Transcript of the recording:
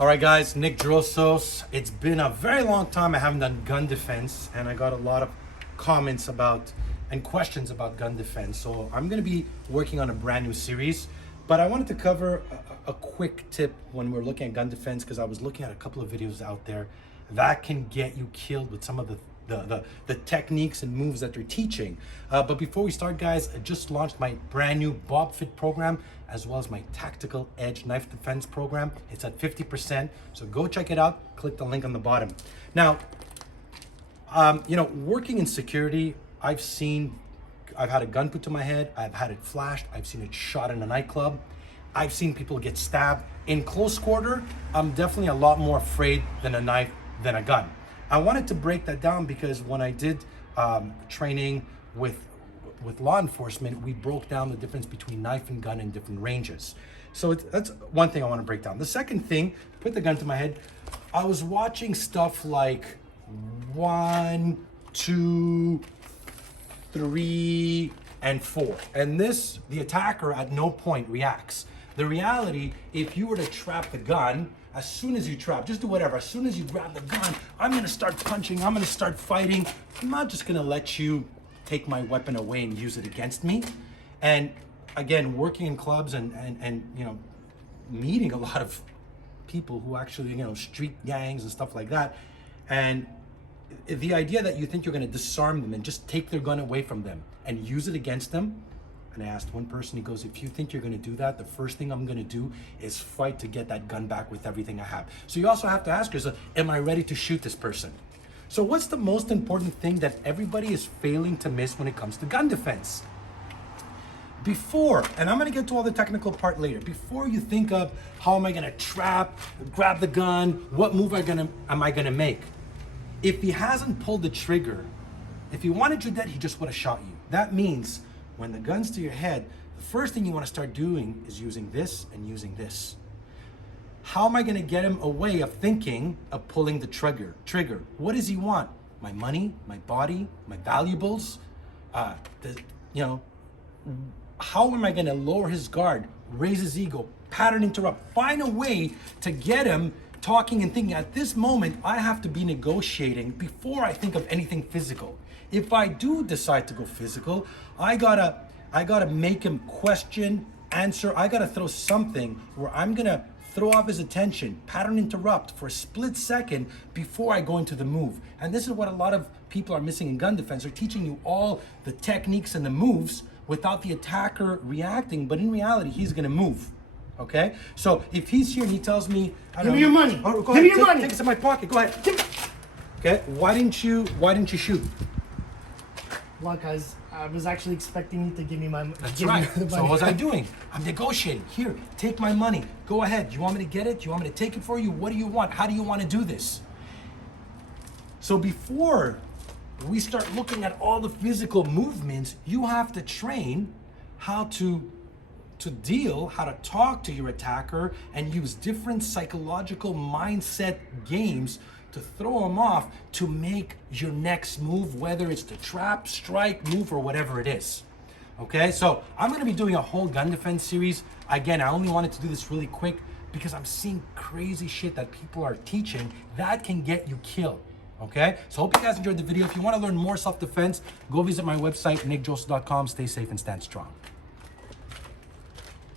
All right, guys, Nick Drossos. It's been a very long time I haven't done gun defense, and I got a lot of comments about and questions about gun defense. So I'm gonna be working on a brand new series, but I wanted to cover a quick tip when we're looking at gun defense, because I was looking at a couple of videos out there that can get you killed with some of the techniques and moves that they're teaching. But before we start, guys, I just launched my brand new Bob Fit program, as well as my Tactical Edge Knife Defense program. It's at 50%, so go check it out. Click the link on the bottom. Now, working in security, I've had a gun put to my head, I've had it flashed, I've seen it shot in a nightclub, I've seen people get stabbed. In close quarter, I'm definitely a lot more afraid than a knife than a gun. I wanted to break that down because when I did training with law enforcement, we broke down the difference between knife and gun in different ranges. So that's one thing I want to break down. The second thing, put the gun to my head, I was watching stuff like 1, 2, 3, and 4. And the attacker at no point reacts. The reality, if you were to trap the gun, as soon as you trap, just do whatever, as soon as you grab the gun, I'm gonna start punching, I'm gonna start fighting. I'm not just gonna let you take my weapon away and use it against me. And again, working in clubs and meeting a lot of people who actually, street gangs and stuff like that. And the idea that you think you're gonna disarm them and just take their gun away from them and use it against them. And I asked one person, he goes, if you think you're gonna do that, the first thing I'm gonna do is fight to get that gun back with everything I have. So you also have to ask yourself, am I ready to shoot this person? So what's the most important thing that everybody is failing to miss when it comes to gun defense? Before, and I'm gonna get to all the technical part later, before you think of how am I gonna trap, grab the gun, what move am I gonna make? If he hasn't pulled the trigger, if he wanted you dead, he just would have shot you. That means when the gun's to your head, the first thing you want to start doing is using this and using this. How am I going to get him away of thinking of pulling the trigger? What does he want? My money, my body, my valuables? How am I going to lower his guard, raise his ego, pattern interrupt, find a way to get him talking and thinking, at this moment, I have to be negotiating before I think of anything physical. If I do decide to go physical, I gotta make him question, answer. I gotta throw something where I'm gonna throw off his attention, pattern interrupt for a split second before I go into the move. And this is what a lot of people are missing in gun defense. They're teaching you all the techniques and the moves without the attacker reacting, but in reality, he's gonna move. Okay? So if he's here and he tells me, give me your money. Oh, give me your money. Take this in my pocket. Go ahead. Okay? Why didn't you shoot? Well, because I was actually expecting you to give me my money. That's right. So what was I doing? I'm negotiating. Here, take my money. Go ahead. Do you want me to get it? Do you want me to take it for you? What do you want? How do you want to do this? So before we start looking at all the physical movements, you have to train how to deal, how to talk to your attacker and use different psychological mindset games to throw them off to make your next move, whether it's the trap, strike, move, or whatever it is. Okay, so I'm gonna be doing a whole gun defense series. Again, I only wanted to do this really quick because I'm seeing crazy shit that people are teaching that can get you killed. Okay, so hope you guys enjoyed the video. If you want to learn more self-defense, go visit my website, nickdrossos.com. Stay safe and stand strong.